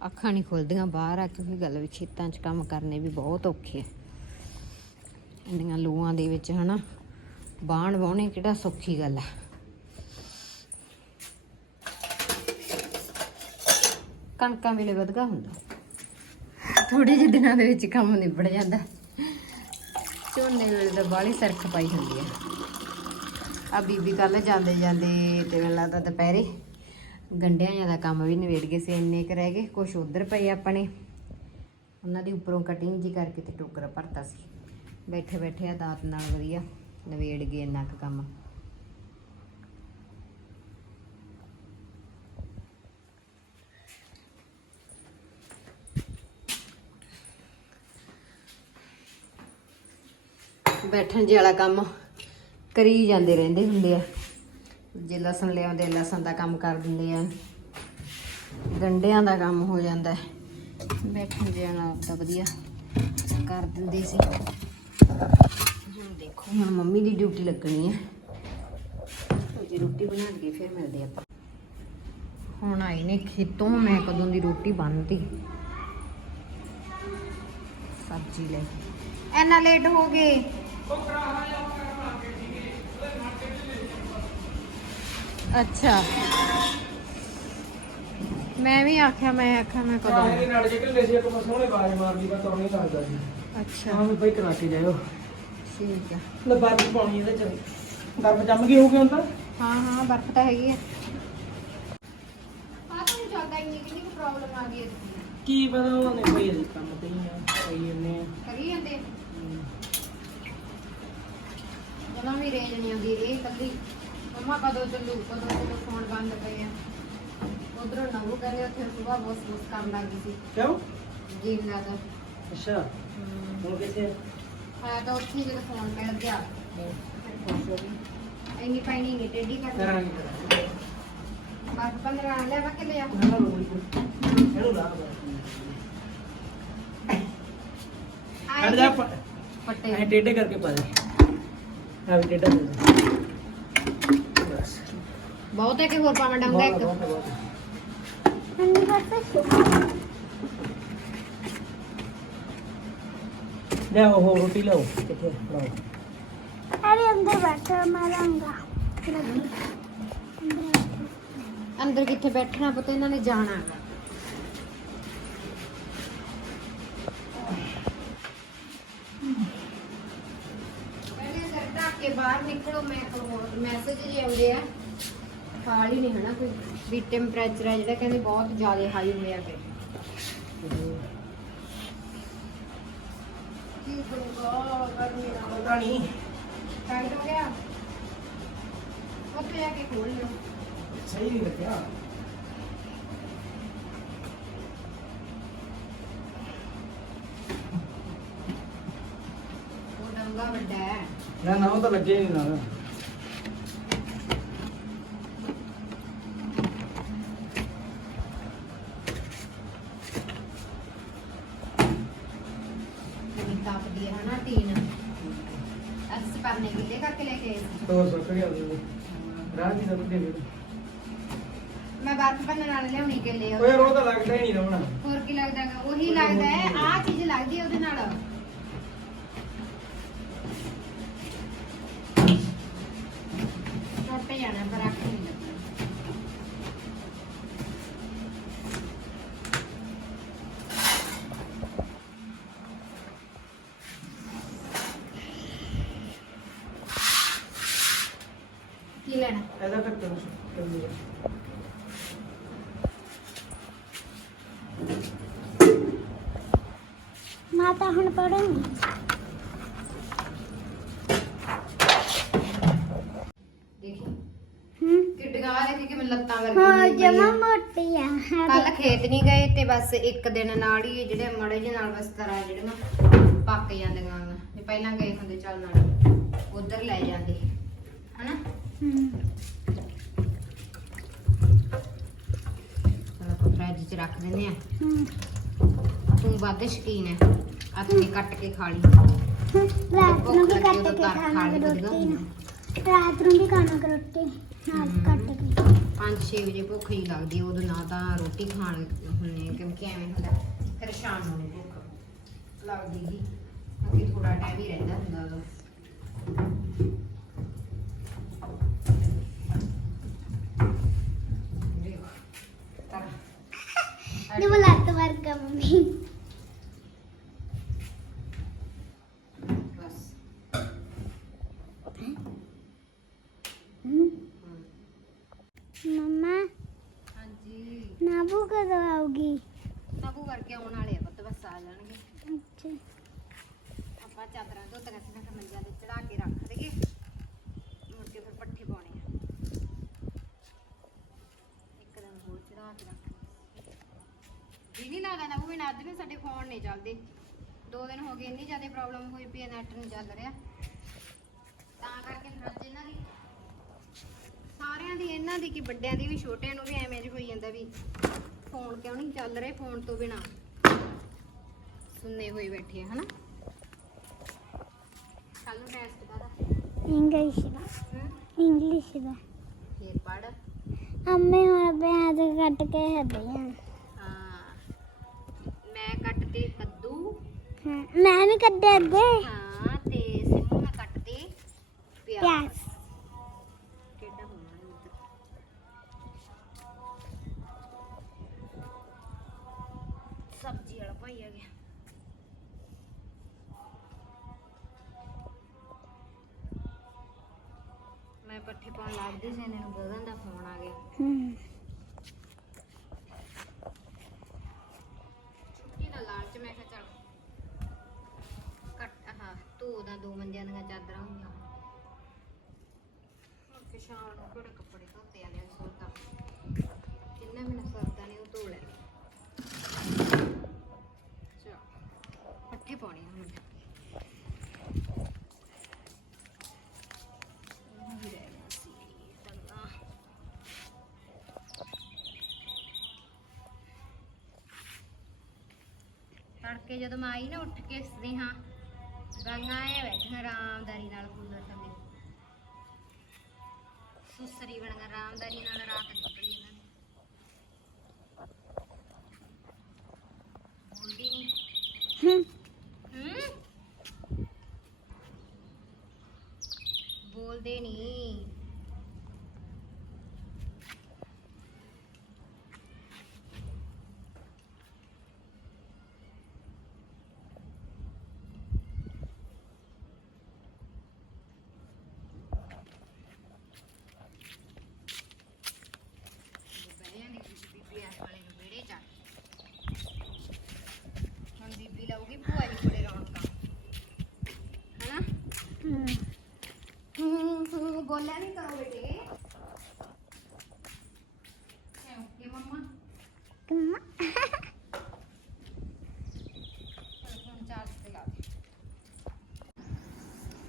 Speaker 1: ਅੱਖਾਂ ਨਹੀਂ ਖੁੱਲਦੀਆਂ ਬਾਹਰ ਆ ਕੇ ਵੀ ਗੱਲ ਵੀ ਖੇਤਾਂ 'ਚ ਕੰਮ ਕਰਨੇ ਵੀ ਬਹੁਤ ਔਖੇ ਇੰਨੀਆਂ ਲੂਆਂ ਦੇ ਵਿੱਚ ਹਨਾ, ਬਾਣ ਵਾਉਣੇ ਕਿਹੜਾ ਸੌਖੀ ਗੱਲ ਹੈ ਕਣਕਾਂ ਵੇਲੇ ਵਧਗਾ ਹੁੰਦਾ। ਥੋੜੇ ਜਿਹੇ ਦਿਨਾਂ ਦੇ ਵਿੱਚ ਕੰਮ ਨਿਬੜ ਜਾਂਦਾ। ਝੋਨੇ ਵੇਲੇ ਤਾਂ ਬਾਹਲੀ ਸਰਖ ਪਾਈ ਹੁੰਦੀ ਆ। ਆ ਬੀਬੀ ਕੱਲ ਜਾਂਦੇ ਜਾਂਦੇ ਤੇ ਮੈਨੂੰ ਲੱਗਦਾ ਦੁਪਹਿਰੇ ਗੰਡਿਆਂ ਦਾ ਕੰਮ ਵੀ ਨਿਬੇੜ ਗਏ ਸੀ, ਇੰਨੇ ਕੁ ਰਹਿ ਗਏ ਕੁਝ ਉਧਰ ਪਏ ਆਪਣੇ। ਉਹਨਾਂ ਦੀ ਉੱਪਰੋਂ ਕਟਿੰਗ ਜੀ ਕਰਕੇ ਤੇ ਟੋਕਰਾ ਭਰਤਾ ਸੀ। ਬੈਠੇ ਬੈਠੇ ਆ ਦਾਤ ਨਾਲ ਵਧੀਆ, ਨਿਬੇੜ ਗਏ ਇੰਨਾ ਕੁ ਕੰਮ। ਬੈਠਣ ਜੇ ਵਾਲਾ ਕੰਮ ਕਰੀ ਜਾਂਦੇ ਰਹਿੰਦੇ ਹੁੰਦੇ ਆ। ਜੇ ਲਸਣ ਲਿਆਉਂਦੇ ਲਸਣ ਦਾ ਕੰਮ ਕਰ ਦਿੰਦੇ ਆ। ਗੰਡਿਆਂ ਦਾ ਕੰਮ ਹੋ ਜਾਂਦਾ ਬੈਠਣ ਜੇ ਵਾਲਾ ਤਾਂ ਵਧੀਆ ਕਰ ਦਿੰਦੇ ਸੀ। ਹੁਣ ਦੇਖੋ, ਹੁਣ ਮੰਮੀ ਦੀ ਡਿਊਟੀ ਲੱਗਣੀ ਹੈ ਜੀ ਰੋਟੀ ਬਣਾ ਕੇ ਫਿਰ ਮਿਲਦੇ ਆਪਾਂ। ਹੁਣ ਆਈ ਨੇ ਖੇਤੋਂ, ਮੈਂ ਕਦੋਂ ਦੀ ਰੋਟੀ ਬਣਦੀ ਸਬਜ਼ੀ ਲੈ ਐਨਾ ਲੇਟ ਹੋ ਗਏ। ਅੱਛਾ। ਮੈਂ ਵੀ ਆਖਿਆ ਮੈਂ ਆਖਿਆ ਮੈਂ ਕਦੋਂ?
Speaker 2: ਇਹਦੇ ਨਾਲ ਜੇ ਕਿੱਲੇ ਸੀ ਇੱਕ ਮੈਂ ਸੋਹਣੇ ਬਾਜ ਮਾਰਦੀ ਬਸ ਤਾਂ ਨਹੀਂ ਲੱਗਦਾ ਸੀ।
Speaker 1: ਅੱਛਾ।
Speaker 2: ਹਾਂ ਵੀ ਬਈ ਕਰਾ ਕੇ ਜਾਇਓ।
Speaker 1: ਠੀਕ ਆ।
Speaker 2: ਲੈ ਬਰਫ ਪਾਉਣੀ ਇਹਦੇ ਚ। ਬਰਫ ਜੰਮ ਗਈ ਹੋਊਗੀ ਹੁਣ ਤਾਂ?
Speaker 1: ਹਾਂ ਹਾਂ ਬਰਫ਼ ਤਾਂ ਹੈਗੀ ਆ। ਆ ਤਾਂ ਨਹੀਂ ਚੱਲਦਾ ਇੰਨੀ ਕਿੰਨੀ ਕੁ ਪ੍ਰੋਬਲਮ ਆ ਗਈ ਹੈ
Speaker 2: ਕੀ ਪਤਾ ਉਹਨਾਂ ਨੇ ਕੋਈ ਇਹਦੇ ਕੰਮ ਤੇ ਹੀ ਆ ਕਈ ਆ।
Speaker 1: ਕਰੀ ਜਾਂਦੇ ਜਮਾ ਵੀ ਰੇਂਜ ਨਹੀਂ ਆਉਂਦੀ ਇਹ ਕੱਲੀ ਮਮਾ ਕਦੋਂ ਚੱਲੂ ਕਦੋਂ ਚੱਲੂ ਫੋਨ ਬੰਦ ਪਏ ਆ। ਉਧਰੋਂ ਨਵੂ ਕਰੇ ਉੱਥੇ ਸੁਬਾ ਬੋਸ ਬੋਸ ਕਰਨ ਲੱਗ ਸੀ।
Speaker 2: ਕਿਉਂ?
Speaker 1: ਜੀਨ ਦਾ ਤਾਂ
Speaker 2: ਅੱਛਾ। ਹੁਣ ਕਿੱਥੇ? ਆ?
Speaker 1: ਤਾਂ ਉੱਥੇ ਜਦੋਂ ਫੋਨ ਮਿਲ ਗਿਆ। ਫਿਰ ਖੁਸ਼ ਹੋ ਗਈ ਇੰਨੀ ਪਾਣੀ ਨਹੀਂ ਟੇਢੀ ਕਰ
Speaker 2: ਕਰਾਂਗੇ।
Speaker 1: 15 ਆ ਲਿਆ ਵਾ ਕਿ ਲਿਆ
Speaker 2: ਇਹਨੂੰ ਲਾ ਹਟ ਜਾ
Speaker 1: ਪੱਟੇ।
Speaker 2: ਐ ਟੇਢੇ ਕਰਕੇ ਪਾ ਦੇ। ਆ ਵੀ ਟੇਢਾ ਦੇ ਦੇ ਬਸ।
Speaker 1: ਬਹੁਤ ਹੈ ਕਿ ਹੋਰ ਪਾਵਾਂ ਡੰਗਾ ਇੱਕ?
Speaker 2: ਬਹੁਤ ਬਹੁਤ
Speaker 3: ਪਾਪਾ
Speaker 2: ਉਹ ਰੋਟੀ ਲਓ ਕਿੱਥੇ ਬਣਾਓ।
Speaker 3: ਅਰੇ ਅੰਦਰ ਬੈਠਾ ਮਾਰਾਂਗਾ
Speaker 1: ਅੰਦਰ ਕਿੱਥੇ ਬੈਠਣਾ ਪਤਾ ਇਹਨਾਂ ਨੇ ਜਾਣਾ ਹੈਗਾ ਪਹਿਲੇ ਸਿਰ ਢੱਕ ਕੇ ਬਾਹਰ ਨਿਕਲੋ, ਮੈਂ ਮੈਸੇਜ ਜੇ ਆਉਂਦੇ ਆ। ਹਾਲ ਹੀ ਨਹੀਂ ਹਨਾ ਕੋਈ। ਵੀ ਟੈਂਪਰੇਚਰ ਹੈ ਜਿਹੜਾ ਕਹਿੰਦੇ ਬਹੁਤ ਜ਼ਿਆਦਾ ਹਾਈ ਹੋਇਆ ਪਿਆ। ਕੀ ਕਰੂਗਾ ਗਰਮੀ ਦਾ
Speaker 2: ਪਤਾ ਨਹੀਂ।
Speaker 1: ਟਾਈਟ ਹੋ ਗਿਆ। ਉੱਥੇ ਆ ਕੇ ਖੋਲ ਲਿਓ।
Speaker 2: ਸਹੀ ਨਹੀਂ ਲੱਗਿਆ
Speaker 1: ਉਹ ਡੰਗਾ ਵੱਡਾ ਹੈ
Speaker 2: ਨਾ ਨਾ ਉਹ ਤਾਂ ਲੱਗੇ ਨਹੀਂ ਨਾ
Speaker 1: ਕਿੰਨੀ ਤਾਪਦੀ ਹੈ ਹਨਾ ਟੀਨ। ਅਸ ਪਰਨੇ ਗਿੱਲੇ ਕਰਕੇ ਲੈ ਕੇ ਆਈ ਸੀ।
Speaker 2: ਦੋ ਸੁੱਕ ਗਿਆ ਉਹਦੇ ਰਾਹ ਦੀ ਸਭ ਦੇ
Speaker 1: ਮੈਂ ਭੰਨਣ ਵਾਲੇ ਲਿਆਉਣੀ ਕੇ ਲੈ
Speaker 2: ਓਏ ਯਾਰ ਉਹ ਤਾਂ ਲੱਗਦਾ ਹੀ ਨਹੀਂ ਰਮਣਾ
Speaker 1: ਹੋਰ ਕੀ ਲੱਗਦਾ ਗਾ? ਉਹੀ ਲੱਗਦਾ ਹੈ ਆਹ ਚੀਜ਼ ਲੱਗਦੀ ਹੈ ਉਹਦੇ ਨਾਲ ਟੁੱਟ ਜਾਣਾ ਪਰ ਅੱਖ ਨਹੀਂ ਲੱਗਣਾ ਕੀ ਲੈਣਾ
Speaker 2: ਇਹਦਾ ਢੱਕਣ ਕੰਦੀ
Speaker 3: ਮਾਤਾ ਹੁਣ ਪੜਾਂਗੀ
Speaker 1: ਦੇਖੀ
Speaker 3: ਹੂੰ।
Speaker 1: ਆ
Speaker 3: ਜਮਾ ਮੋਟੀ ਆ।
Speaker 1: ਕੱਲ ਖੇਤ ਨਹੀਂ ਗਏ ਤੇ ਬਸ ਇੱਕ ਦਿਨ ਨਾਲ ਹੀ ਜਿਹੜੇ ਮੜੇ ਜਿਹੇ ਨਾਲ ਬਸ ਤਰ੍ਹਾਂ ਜਿਹੜੀਆਂ ਪੱਕ ਜਾਂਦੀਆਂ ਵਾਂ। ਜੇ ਪਹਿਲਾਂ ਗਏ ਹੁੰਦੇ ਚੱਲ ਨਾਲ। ਉਧਰ ਲੈ ਜਾਂਦੇ ਹਨਾ?
Speaker 3: ਹੂੰ।
Speaker 1: ਚਲ ਆਪਾਂ ਫ੍ਰਿਜ 'ਚ ਰੱਖ ਦਿੰਦੇ ਆ।
Speaker 3: ਹੂੰ।
Speaker 1: ਤੂੰ ਵੱਧ ਸ਼ਕੀਨ ਹੈ ਹੱਥ ਕੱਟ ਕੇ ਖਾ ਲਈ।
Speaker 3: ਹਮ, ਰਾਤ ਨੂੰ ਵੀ
Speaker 1: ਭੁੱਖ
Speaker 3: ਕੱਟ
Speaker 1: ਲੱਗੀ
Speaker 3: ਕੇ
Speaker 1: ਉਦੋਂ ਤਾਂ
Speaker 3: ਖਾਣਾ
Speaker 1: ਖਾ ਲਈ
Speaker 3: ਰੋਟੀ
Speaker 1: ਵਧੀਆ
Speaker 3: ਨਾ? ਰਾਤ ਨੂੰ ਵੀ ਖਾਣਾ ਰੋਟੀ? ਨਾਲ ਕੱਟ ਕੇ।
Speaker 1: 5-6 ਵਜੇ ਭੁੱਖ ਹੀ ਲੱਗਦੀ ਹੈ, ਉਦੋਂ ਨਾ ਤਾਂ ਰੋਟੀ ਖਾਣ ਹੁੰਨੇ ਕਿਉਂਕਿ ਐਵੇਂ ਹੁੰਦਾ ਫਿਰ ਸ਼ਾਮ ਨੂੰ ਨੀ ਭੁੱਖ ਲੱਗਦੀ ਗੀ ਕਿਉਂਕਿ ਥੋੜਾ ਟਾਈਮ ਹੀ ਰਹਿੰਦਾ ਹੁੰਦਾ ਉਦੋਂ। ਦੇਖ ਤਾਂ।
Speaker 3: ਨੇ ਉਹ ਲੱਤ ਵਰਗਾ ਮੰਮੀ
Speaker 1: ਬਸ
Speaker 3: ਹਮ, ਮੰਮਾ
Speaker 1: ਹਾਂਜੀ
Speaker 3: ਨਾਬੂ ਕਦੋਂ ਆਉਗੀ
Speaker 1: ਨਬੂ ਕਰਕੇ ਆਉਣ ਵਾਲੇ ਆ ਪੁੱਤ ਬਸ ਆ ਜਾਣਗੇ
Speaker 3: ਅੱਛਾ
Speaker 1: ਆਪਾਂ ਚਾਦਰਾਂ ਧੋਤੀਆਂ ਸੀ ਨਾ ਕਿ ਮੰਜਿਆਂ ਤੇ ਚੜਾ ਕੇ ਰੱਖ ਦਈਏ ਮੁੜ ਕੇ ਫਿਰ ਪੱਠੇ ਪਾਉਣੇ ਆ ਇੱਕ ਦਿਨ ਹੋਰ ਚੜਾ ਕੇ ਰੱਖ ਜੀ ਨਹੀਂ ਲੱਗਦਾ ਨਾ ਉਹ ਵੀ ਅੱਜ ਫੋਨ ਨਹੀਂ ਚੱਲਦੇ। ਦੋ ਦਿਨ ਹੋ ਗਏ ਇੰਨੀ ਜ਼ਿਆਦਾ ਪ੍ਰੋਬਲਮ ਹੋਈ ਪਈ ਨੈਟ ਨਹੀਂ ਚੱਲ ਰਿਹਾ। ਤਾਂ ਕਰਕੇ ਫਿਰ ਅੱਜ ਇਹਨਾਂ ਦੀ। ਸਾਰਿਆਂ ਦੀ ਇਹਨਾਂ ਦੀ ਕੀ ਵੱਡਿਆਂ ਦੀ ਵੀ ਛੋਟਿਆਂ ਨੂੰ ਵੀ ਐਵੇਂ ਜਿਹਾ ਹੋਈ ਜਾਂਦਾ ਵੀ ਫੋਨ ਕਿਉਂ ਨਹੀਂ ਚੱਲ ਰਹੇ ਫੋਨ ਤੋਂ ਬਿਨਾ? ਸੁੰਨੇ ਹੋਏ ਬੈਠੇ ਆ ਹਨਾ? ਕੱਲ ਨੂੰ ਟੈਸਟ ਕਾਹਦਾ
Speaker 3: ਇੰਗਲਿਸ਼ ਦਾ? ਇੰਗਲਿਸ਼ ਦਾ।
Speaker 1: ਫੇਰ ਪੜ
Speaker 3: ਅੰਮੇ ਹੁਣ ਬਿਆਦ ਕੱਟ ਕੇ ਹੱਦੀਆਂ
Speaker 1: ਹਾਂ ਮੈਂ
Speaker 3: ਵੀ ਕੱਢੇ ਅੱਗੇ।
Speaker 1: ਹਾਂ ਤੇ ਸਿੰਮੂ ਮੈਂ ਕੱਟਦੇ। ਪਿਆਜ਼।
Speaker 3: ਪਿਆਜ਼।
Speaker 1: ਕਿੱਡਾ ਹੋਣਾ ਇਹ ਉੱਧਰ ਸਬਜ਼ੀ ਵਾਲਾ ਭਾਈ ਆ ਗਿਆ। ਮੈਂ ਪੱਠੇ ਪਾਉਣ ਲੱਗਦੀ ਸੀ ਇਹਨਾਂ ਨੂੰ ਗਗਨ ਦਾ ਫੋਨ ਆ ਗਿਆ।
Speaker 3: ਹਮ
Speaker 1: ਛੁੱਟੀ ਦਾ ਲਾਲਚ ਮੈਂ ਕਿਹਾ ਚੱਲ ਕੱਟ ਧੋ ਦਾ ਦੋ ਮੰਜਿਆਂ ਦੀਆਂ ਚਾਦਰਾਂ ਹੁੰਦੀਆਂ। ਹੁਣ ਕਿ ਸ਼ਾਮ ਨੂੰ ਕਿਹੜੇ ਕੱਪੜੇ ਧੋਤੇ ਆਲੇ ਸੋਤਾ ਜਿੰਨਾ ਮੈਨੂੰ ਸਰਦਾ ਨੇ ਉਹ ਧੋ ਲੈ। ਚਲ ਪੱਠੇ ਪਾਉਣੇ ਹੁਣ। ਤੜਕੇ ਜਦੋਂ ਮੈਂ ਆਈ ਨਾ ਉੱਠ ਕੇ ਸਦੇਹਾ ਗਾਈਆਂ ਐ ਬੈਠੀਆਂ ਆਰਾਮਦਾਰੀ ਨਾਲ ਕੂਲਰ ਥੱਲੇ। ਸੁਸਰੀ ਬਣੀਆਂ ਆਰਾਮਦਾਰੀ ਨਾਲ ਰਾਤ ਨਿਕਲੀ ਇਹਨਾਂ ਦੀ ਬੋਲਦੀ ਨਹੀਂ
Speaker 3: ਹਮ
Speaker 1: ਹੂੰ ਬੋਲਦੇ ਨਹੀਂ ਬਹਿਆਂ ਦੀ ਬੀਬੀ ਇਸ ਵਾਲੇ ਨੂੰ ਵਿਹੜੇ ਚ ਆ ਹੁਣ ਬੀਬੀ ਲਾਊਗੀ ਭੂਆ ਜੀ ਕੋਲੇ ਰੌਣਕਾਂ ਹਨਾ
Speaker 3: ਹਮ
Speaker 1: ਹੂੰ ਹੂੰ ਬੋਲਿਆ ਨਹੀਂ ਕਰੋ ਬੇਟੇ ਮੰਮਾ? ਚਾਰਜ ਤੇ ਲਾ ਦੇ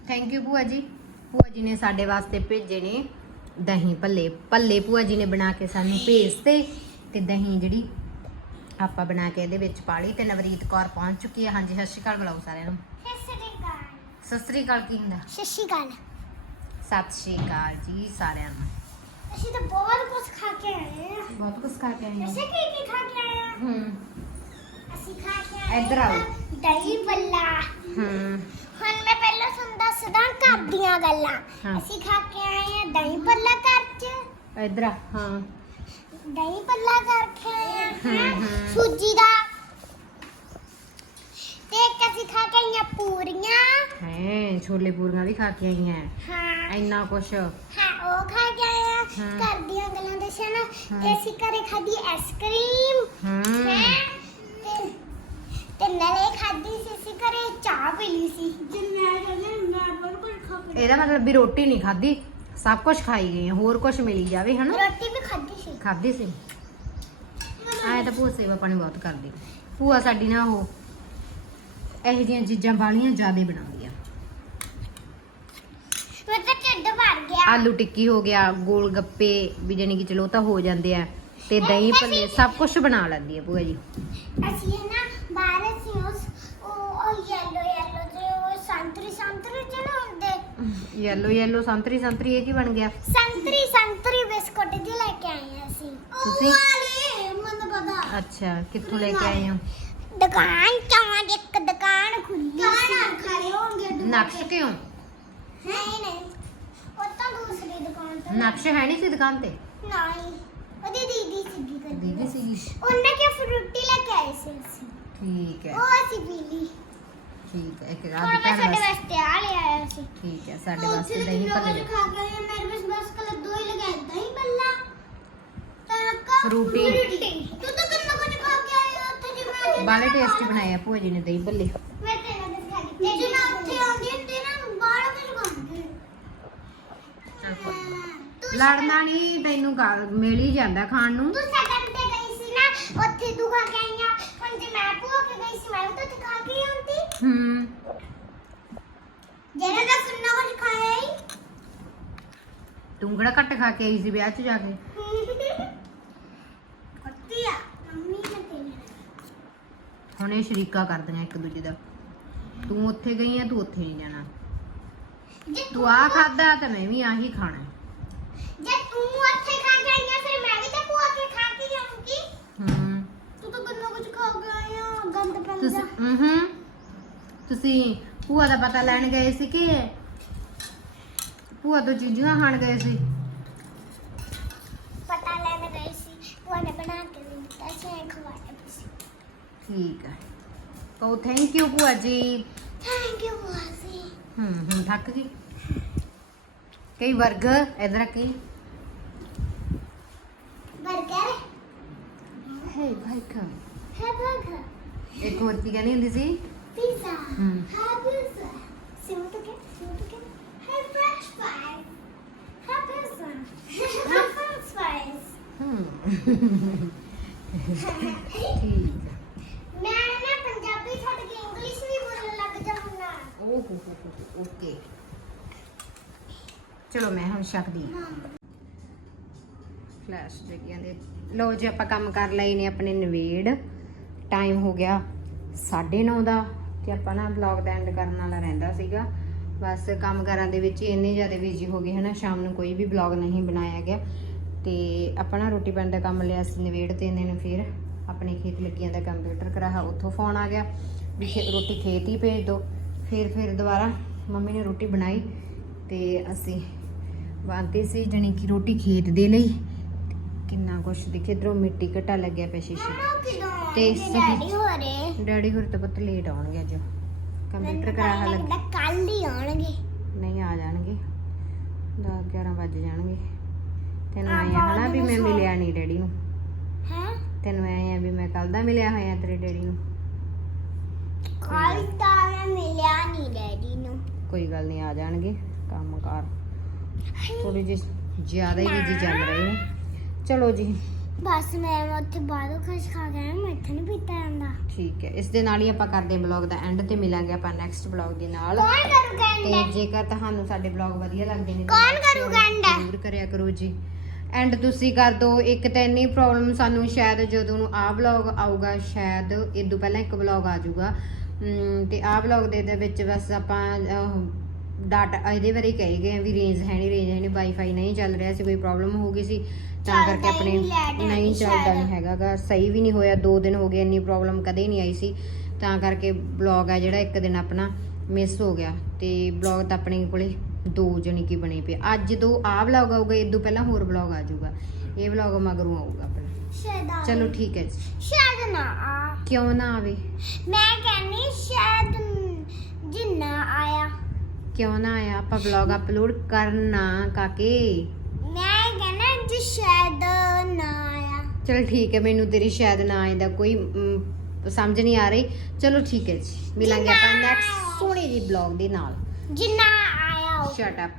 Speaker 1: ਥੈਂਕ ਯੂ ਭੂਆ ਜੀ। ਭੂਆ ਜੀ ਨੇ ਸਾਡੇ ਵਾਸਤੇ ਭੇਜੇ ਨੇ ਦਹੀਂ ਭੱਲੇ। ਭੱਲੇ ਭੂਆ ਜੀ ਨੇ ਬਣਾ ਕੇ ਸਾਨੂੰ ਭੇਜਤੇ ਤੇ ਦਹੀਂ ਜਿਹੜੀ ਆਪਾਂ ਬਣਾ ਕੇ ਇਹਦੇ ਵਿੱਚ ਪਾ ਲਈ ਤੇ ਨਵਰੀਤ ਕੌਰ ਪਹੁੰਚ ਚੁੱਕੀ ਹੈ। ਹਾਂਜੀ ਸਤਿ ਸ਼੍ਰੀ ਅਕਾਲ ਬੁਲਾਓ ਸਾਰਿਆਂ ਨੂੰ। ਸਤਿ ਸ਼੍ਰੀ ਅਕਾਲ ਕੀ ਹੁੰਦਾ?
Speaker 3: ਸਤਿ ਸ਼੍ਰੀ ਅਕਾਲ।
Speaker 1: ਸਤਿ ਸ਼੍ਰੀ ਅਕਾਲ ਜੀ ਸਾਰਿਆਂ ਨੂੰ।
Speaker 3: ਅਸੀਂ ਤਾਂ ਬਹੁਤ ਕੁਝ ਖਾ ਕੇ ਆਏ ਹਾਂ
Speaker 1: ਬਹੁਤ ਕੁਝ ਖਾ ਕੇ ਆਏ
Speaker 3: ਅਸੀਂ ਕੀ ਕੀ ਖਾ ਕੇ ਆਏ ਹਾਂ
Speaker 1: ਹੂੰ।
Speaker 3: ਅਸੀਂ ਖਾ ਕੇ ਆਏ
Speaker 1: ਇੱਧਰ ਆਓ।
Speaker 3: ਹਾਂ ਦਹੀਂ ਬੱਲਾ
Speaker 1: ਹੂੰ।
Speaker 3: ਹੁਣ ਮੈਂ ਪਹਿਲਾਂ ਤੁਹਾਨੂੰ ਦੱਸਦਾ ਘਰ ਦੀਆਂ ਗੱਲਾਂ।
Speaker 1: ਹਾਂ।
Speaker 3: ਅਸੀਂ ਖਾ ਕੇ ਆਏ ਹਾਂ ਦਹੀਂ ਭੱਲਾ ਘਰ 'ਚ।
Speaker 1: ਇੱਧਰ ਆ ਹਾਂ।
Speaker 3: ਦਹੀਂ ਭੱਲਾ ਕਰਕੇ ਆਏ ਹਾਂ
Speaker 1: ਹਮ,
Speaker 3: ਹੈਂ,
Speaker 1: ਹਮ।
Speaker 3: ਸੂਜੀ ਦਾ ਤੇ ਇੱਕ ਅਸੀਂ ਖਾ ਕੇ ਆਈਆਂ ਪੂਰੀਆਂ
Speaker 1: ਹੈ ਛੋਲੇ ਪੂਰੀਆਂ ਵੀ ਖਾ ਕੇ ਆਈਆਂ
Speaker 3: ਹਾਂ।
Speaker 1: ਇੰਨਾ ਕੁਛ।
Speaker 3: ਹਾਂ ਉਹ ਖਾ ਕੇ ਹਾਂ
Speaker 1: ਹਾਂ।
Speaker 3: ਘਰ ਦੀਆਂ ਗੱਲਾਂ ਦੱਸਿਆ ਨਾ। ਤੇ ਅਸੀਂ ਘਰੇ ਖਾਧੀ ਆਈਸਕ੍ਰੀਮ
Speaker 1: ਹੈਂ।
Speaker 3: ਤੇ ਤੇ ਨਾਲੇ ਖਾਧੀ ਸੀ ਅਸੀਂ ਘਰੇ ਚਾਹ ਪੀ ਲਈ ਸੀ ਜਿੰਨਾ ਕਹਿੰਦੇ ਮੈਂ ਬਹੁਤ ਕੁਝ ਖਾ ਕੇ
Speaker 1: ਇਹਦਾ ਮਤਲਬ ਵੀ ਰੋਟੀ ਨਹੀਂ ਖਾਧੀ। ਸਭ ਕੁਝ ਖਾਈ ਗਈ ਹੋਰ ਕੁਝ ਮਿਲੀ ਜਾਵੇ ਹਨਾ?
Speaker 3: ਰੋਟੀ ਵੀ ਖਾਧੀ ਸੀ।
Speaker 1: ਖਾਧੀ ਸੀ। ਆਏ ਤਾਂ ਭੂਆ ਸੇਵਾ ਪਾਣੀ ਬਹੁਤ ਕਰਦੀ। ਭੂਆ ਸਾਡੀ ਨਾ ਉਹ ਇਹੋ ਜਿਹੀਆਂ ਚੀਜ਼ਾਂ ਬਾਲੀਆਂ ਜ਼ਿਆਦਾ ਬਣਾਉਂਦੀ। ਆਲੂ ਟਿੱਕੀ ਹੋ ਗਿਆ ਗੋਲ ਗੱਪੇ ਵੀ ਜਾਨੀ ਕਿ ਚਲੋ ਤਾਂ ਹੋ ਜਾਂਦੇ ਆ। ਤੇ ਦਹੀਂ ਭੱਲੇ ਸਭ ਕੁਝ ਬਣਾ ਲੈਂਦੀ ਆ ਭੂਆ ਜੀ।
Speaker 3: ਅਸੀਂ ਨਾ ਬਾਹਰ ਸੀ ਉਹ ਉਹ yellow ਤੇ ਉਹ ਸੰਤਰੀ ਸੰਤਰੀ ਜਿਹੜੇ ਹੁੰਦੇ।
Speaker 1: ਯੈਲੋ ਯੈਲੋ ਸੰਤਰੀ ਸੰਤਰੀ ਇਹ ਕੀ ਬਣ ਗਿਆ?
Speaker 3: ਸੰਤਰੀ ਸੰਤਰੀ ਬਿਸਕੁਟ ਜੀ ਲੈ ਕੇ ਆਏ ਅਸੀਂ।
Speaker 1: ਤੁਸੀਂ?
Speaker 3: ਦੁਕਾਨ ਨਹੀਂ ਨਹੀਂ। ਉਹ ਤਾਂ ਦੂਸਰੀ ਦੁਕਾਨ ਤੋਂ
Speaker 1: ਨਕਸ਼ ਹੈ ਨਹੀਂ ਸੀ ਦੁਕਾਨ ਤੇ?
Speaker 3: ਨਹੀਂ ਉਹਦੀ ਦੀਦੀ ਸੀਗੀ ਕਰਦੀ
Speaker 1: ਦੀਦੀ ਸੀਗੀ?
Speaker 3: ਉਹਨੇ ਕਿ ਫਰੂਟੀ ਲੈ ਕੇ ਆਏ ਸੀ ਅਸੀਂ।
Speaker 1: ਠੀਕ ਹੈ।
Speaker 3: ਉਹ ਅਸੀਂ ਪੀ ਲਈ।
Speaker 1: ਠੀਕ ਹੈ ਇੱਕ
Speaker 3: ਹੁਣ
Speaker 1: ਰਾਤ
Speaker 3: ਮੈਂ
Speaker 1: ਭੈਣ
Speaker 3: ਸਾਡੇ
Speaker 1: ਵਾਸਤੇ
Speaker 3: ਵਾਸਤੇ ਆ ਲਿਆ ਆਇਆ ਸੀ।
Speaker 1: ਠੀਕ ਹੈ ਸਾਡੇ ਵਾਸਤੇ ਦਹੀਂ ਭੱਲੇ।
Speaker 3: ਖਾ ਕੇ ਆਏ, ਮੇਰੇ ਬਸ ਬਸ ਕਲ ਦੋ ਹੀ ਲਗਾਏ ਦਹੀਂ ਬੱਲਾ ਤੜਕਾ
Speaker 1: ਫਰੂਟੀ।
Speaker 3: ਤੂੰ ਤਾਂ ਕਿੰਨਾ ਕੁਝ ਖਾ ਕੇ ਆਈ ਆ ਉੱਥੇ ਜੀ ਮੈਂ
Speaker 1: ਬਾਲੇ ਟੇਸਟੀ ਬਣਾਏ ਆ ਭੂਆ ਜੀ ਨੇ ਦਹੀਂ ਭੱਲੇ।
Speaker 3: ਮੈਂ ਤੇਰਾ ਦਿਖਾ ਦਿੱਤੀ ਜੇ ਮੈਂ ਉੱਥੇ ਆਉਂਦੀ ਹੁੰਦੀ ਨਾ ਬਾਹਰ ਕੁਝ ਖਾਂਦੇ
Speaker 1: ਚੱਲ ਕੋਈ ਨੀ।
Speaker 3: ਤੂੰ
Speaker 1: ਲੜਨਾ ਨਹੀਂ ਤੈਨੂੰ ਗਾ- ਮਿਲ ਹੀ ਜਾਂਦਾ ਖਾਣ ਨੂੰ।
Speaker 3: ਤੂੰ ਸਗਨ ਤੇ ਗਈ ਸੀ ਨਾ ਉੱਥੇ ਤੂੰ ਖਾ ਕੇ ਆਈ ਆ। ਹੁਣ ਜੇ ਮੈਂ ਭੂਆ ਕੇ ਗਈ ਸੀ ਮੈਂ ਵੀ ਤਾਂ ਉੱਥੇ ਖਾ ਕੇ ਹੀ ਆਉਂਦੀ।
Speaker 1: ਹੂੰ।
Speaker 3: ਜਿਹੜਾ ਦਾ ਸੁਣਨਾ ਕੁਝ ਖਾਇਆ ਹੀ।
Speaker 1: ਤੂੰ ਕਿਹੜਾ ਘੱਟ ਖਾ ਕੇ ਆਈ ਸੀ ਵਿਆਹ 'ਚ ਜਾ ਕੇ?
Speaker 3: ਕੁੱਤੀਆ ਮੰਮੀ ਨੇ ਤੇਰੀ
Speaker 1: ਹੁਣ ਇਹ ਸ਼ਰੀਕਾ ਕਰਦੀਆਂ ਇੱਕ ਦੂਜੇ ਦਾ। ਤੂੰ ਉੱਥੇ ਗਈ ਆ ਤੂੰ ਉੱਥੇ ਨਹੀਂ ਜਾਣਾ।
Speaker 3: ਜੇ
Speaker 1: ਤੂੰ ਆ ਖਾਦਾ ਤਾਂ ਮੈਂ ਵੀ ਆਹੀ ਖਾਣਾ।
Speaker 3: ਜੇ ਤੂੰ ਉੱਥੇ ਖਾ ਕੇ ਆਈ ਆ ਫਿਰ ਮੈਂ ਵੀ ਤਾਂ ਭੂਆ ਕੇ ਖਾ ਕੇ ਜਾਊਂਗੀ।
Speaker 1: ਹੂੰ।
Speaker 3: ਤੂੰ ਤਾਂ ਕਿੰਨਾ ਕੁਝ ਖਾ ਕੇ ਆਈ ਆ ਗੰਦ
Speaker 1: ਤੁਸੀਂ
Speaker 3: ਪੈਂਦਾ
Speaker 1: ਹੂੰ। ਤੁਸੀਂ ਭੂਆ ਦਾ ਪਤਾ ਲੈਣ ਗਏ ਸੀ ਕਿ? ਭੂਆ ਤੋਂ ਚੀਜ਼ਾਂ ਖਾਣ ਗਏ ਸੀ।
Speaker 3: ਪਤਾ ਲੈਣ ਗਈ ਸੀ। ਭੂਆ ਨੇ ਬਣਾ ਕੇ ਵੀ ਦਿੱਤਾ ਸੀ ਐਂ ਖਵਾਇਆ ਵੀ ਸੀ।
Speaker 1: ਠੀਕ ਹੈ ਕਹੋ ਥੈਂਕ ਯੂ ਭੂਆ ਜੀ।
Speaker 3: ਥੈਂਕ ਯੂ ਭੂਆ ਜੀ।
Speaker 1: ਹੂੰ ਹੁਣ ਥੱਕ ਗਈ? कई
Speaker 3: वर्ग इधर
Speaker 1: की बर्गर है?
Speaker 3: बर्गर है बर्गर
Speaker 1: एक और की कहनी ਹੁੰਦੀ ਸੀ
Speaker 3: पिज्जा। हम्म। है पिज्जा। सिम तो क्या सिम तो क्या है फ्रेंच
Speaker 1: फ्राइज है पिज्जा।
Speaker 3: है फ्रेंच फ्राइज ठीक मैं ना पंजाबी छोड़ के इंग्लिश
Speaker 1: भी बोलने लग जाऊँगा ओके। ਚਲੋ ਮੈਂ ਹੁਣ ਛਕਦੀ ਹਾਂ। ਫਲੈਸ਼ ਜਗੀਆਂ ਦੇ। ਲੋ ਜੀ, ਆਪਾਂ ਕੰਮ ਕਰ ਲਏ ਨੇ ਆਪਣੇ ਨਵੇੜ। ਟਾਈਮ ਹੋ ਗਿਆ 9:30 ਦਾ ਤੇ ਆਪਾਂ ਨਾ ਵਲੌਗ ਦਾ ਐਂਡ ਕਰਨ ਵਾਲਾ ਰਹਿੰਦਾ ਸੀਗਾ। ਬਸ ਕੰਮ ਕਰਾਂ ਦੇ ਵਿੱਚ ਇੰਨੇ ਜ਼ਿਆਦਾ ਬਿਜ਼ੀ ਹੋ ਗਏ ਹਨਾ, ਸ਼ਾਮ ਨੂੰ ਕੋਈ ਵੀ ਵਲੌਗ ਨਹੀਂ ਬਣਾਇਆ ਗਿਆ। ਤੇ ਆਪਾਂ ਨਾ ਰੋਟੀ ਪਾਣੀ ਦਾ ਕੰਮ ਲਿਆ ਸੀ ਨਵੇੜ ਤੇ, ਇਹਨਾਂ ਨੂੰ ਫਿਰ ਆਪਣੇ ਖੇਤ ਲੱਗੀਆਂ ਦਾ ਕੰਪਿਊਟਰ ਕਰਾਹਾ ਉੱਥੋਂ ਫੋਨ ਆ ਗਿਆ ਵੀ ਖੇ- ਰੋਟੀ ਖੇਤ ਹੀ ਭੇਜ ਦਿਓ। ਫਿਰ ਫਿਰ ਦੁਬਾਰਾ ਮੰਮੀ ਨੇ ਰੋਟੀ ਬਣਾਈ ਤੇ ਅਸੀਂ ਵਾਂਤੇ ਸੀ ਜਣੀ ਕਿ ਰੋਟੀ ਖੇਤ ਦੇ ਲਈ। ਕਿੰਨਾ ਕੁਛ ਦੇਖੇ ਇਧਰੋਂ ਮਿੱਟੀ ਘਟਾ ਲੱਗਿਆ ਪਿਆ ਸ਼ੀਸ਼ੇ ਤੇ।
Speaker 3: ਡੈਡੀ ਹੋ ਰਹੇ
Speaker 1: ਡੈਡੀ ਹੋਰ? ਤਾਂ ਪੁੱਤ ਲੇਟ ਆਉਣਗੇ ਅੱਜ। ਕੰਪਿਊਟਰ ਕਰਾਹਾ ਲੱਗ।
Speaker 3: ਲੱਗਦਾ ਕੱਲ ਹੀ ਆਉਣਗੇ।
Speaker 1: ਨਹੀਂ ਆ ਜਾਣਗੇ। 10 11 ਵੱਜ ਜਾਣਗੇ। ਤੈਨੂੰ ਆਇਆ ਹਨਾ ਵੀ ਮੈਂ ਮਿਲਿਆ ਨਹੀਂ ਡੈਡੀ ਨੂੰ।
Speaker 3: ਹੈ?
Speaker 1: ਤੈਨੂੰ ਆਇਆ ਵੀ ਮੈਂ ਕੱਲ ਦਾ ਮਿਲਿਆ ਹੋਇਆ ਤੇਰੇ ਡੈਡੀ ਨੂੰ।
Speaker 3: ਕੱਲ ਤਾਂ ਮੈਂ ਮਿਲਿਆ ਨਹੀਂ ਡੈਡੀ ਨੂੰ।
Speaker 1: ਕੋਈ ਗੱਲ ਨਹੀਂ ਆ ਜਾਣਗੇ। ਕੰਮ ਕਾਰ ਥੋੜੀ ਜਿਹੀ ਜ਼ਿਆਦਾ ਹੀ ਬਿਜ਼ੀ ਚੱਲ ਰਹੇ ਨੇ ਚਲੋ ਜੀ।
Speaker 3: ਬਸ ਮੈਂ ਉੱਥੇ ਬਾਹਰੋਂ ਕੁਝ ਖਾ ਕੇ ਆਇਆ ਮੈਂ ਇੱਥੇ ਨਹੀਂ ਪੀਤਾ ਜਾਂਦਾ।
Speaker 1: ਠੀਕ ਹੈ ਇਸ ਦੇ ਨਾਲ ਹੀ ਆਪਾਂ ਕਰਦੇ ਹਾਂ ਬਲੌਗ ਦਾ ਐਂਡ ਤੇ ਮਿਲਾਂਗੇ ਆਪਾਂ ਨੈਕਸਟ ਬਲੌਗ ਦੇ ਨਾਲ।
Speaker 3: ਕੌਣ ਕਰੂਗਾ
Speaker 1: ਤੇ
Speaker 3: ਐਂਡ
Speaker 1: ਜੇਕਰ ਤੁਹਾਨੂੰ ਸਾਡੇ ਬਲੌਗ ਵਧੀਆ ਲੱਗਦੇ ਨੇ
Speaker 3: ਕੌਣ ਕਰੂਗਾ end?
Speaker 1: ਜ਼ਰੂਰ ਕਰਿਆ ਕਰੋ ਜੀ। ਐਂਡ ਤੁਸੀਂ ਕਰ ਦਿਓ ਇੱਕ ਤਾਂ ਇੰਨੀ ਪ੍ਰੋਬਲਮ ਸਾਨੂੰ ਸ਼ਾਇਦ ਜਦੋਂ ਨੂੰ ਆਹ ਬਲੌਗ ਆਊਗਾ ਸ਼ਾਇਦ ਇਦੋਂ ਪਹਿਲਾਂ ਇੱਕ ਬਲੌਗ ਆ ਜਾਊਗਾ। ਤੇ ਆਹ ਬਲੌਗ ਦੇ ਦੇ ਵਿੱਚ ਬਸ ਆਪਾਂ ਡਾਟਾ ਇਹਦੇ ਬਾਰੇ ਕਹੀ ਗਏ ਆ ਵੀ ਰੇਂਜ ਹੈ ਨਹੀਂ ਰੇਂਜ ਹੈ ਨਹੀਂ ਵਾਈਫਾਈ ਨਹੀਂ ਚੱਲ ਰਿਹਾ ਸੀ ਕੋਈ ਪ੍ਰੋਬਲਮ ਹੋ ਗਈ ਸੀ ਤਾਂ ਕਰਕੇ ਆਪਣੇ
Speaker 3: ਨਹੀਂ
Speaker 1: ਚੱਲਦਾ। ਨਹੀਂ ਹੈਗਾਗਾ ਸਹੀ ਵੀ ਨਹੀਂ ਹੋਇਆ 2 ਦਿਨ ਹੋ ਗਏ ਇੰਨੀ ਪ੍ਰੋਬਲਮ ਕਦੇ ਨਹੀਂ ਆਈ ਸੀ ਤਾਂ ਕਰਕੇ ਬਲੌਗ ਆ ਜਿਹੜਾ ਇੱਕ ਦਿਨ ਆਪਣਾ ਮਿਸ ਹੋ ਗਿਆ ਤੇ ਬਲੌਗ ਤਾਂ ਆਪਣੇ ਕੋਲੇ ਦੋ ਜਣੀ ਕੀ ਬਣੇ ਪਏ ਅੱਜ ਤੋਂ ਆਹ ਬਲੌਗ ਆਊਗਾ ਇਦੋਂ ਪਹਿਲਾਂ ਹੋਰ ਬਲੌਗ ਆ ਜਾਊਗਾ ਇਹ ਬਲੌਗ ਮਗਰੋਂ ਆਊਗਾ ਆਪਣਾ।
Speaker 3: ਸ਼ਾਇਦ ਆ
Speaker 1: ਚਲੋ ਠੀਕ ਹੈ ਜੀ।
Speaker 3: ਸ਼ਾਇਦ ਨਾ ਆ।
Speaker 1: ਕਿਉਂ ਨਾ ਆਵੇ?
Speaker 3: ਮੈਂ ਕਹਿੰਨੀ ਸ਼ਾਇਦ ਜਿੰਨਾ ਆਇਆ।
Speaker 1: ਕਿਉਂ ਨਾ ਆਇਆ? ਆਪਾਂ ਬਲੌਗ ਅਪਲੋਡ ਕਰਨਾ ਕਾਕੇ।
Speaker 3: ਮੈਂ ਕਹਿੰਨਾ ਜੀ ਸ਼ਾਇਦ ਨਾ ਆਇਆ।
Speaker 1: ਚਲ ਠੀਕ ਹੈ ਮੈਨੂੰ ਤੇਰੀ ਸ਼ਾਇਦ ਨਾ ਆਏ ਦਾ ਕੋਈ ਸਮਝ ਨਹੀਂ ਆ ਰਹੀ। ਚਲੋ ਠੀਕ ਹੈ ਜੀ ਮਿਲਾਂਗੇ ਆਪਾਂ ਨੈਕਸਟ ਸੋਹਣੇ ਜੀ ਬਲੌਗ ਦੇ ਨਾਲ।
Speaker 3: ਜਿੰਨਾ ਆਇਆ ਉਹ।
Speaker 1: Shut up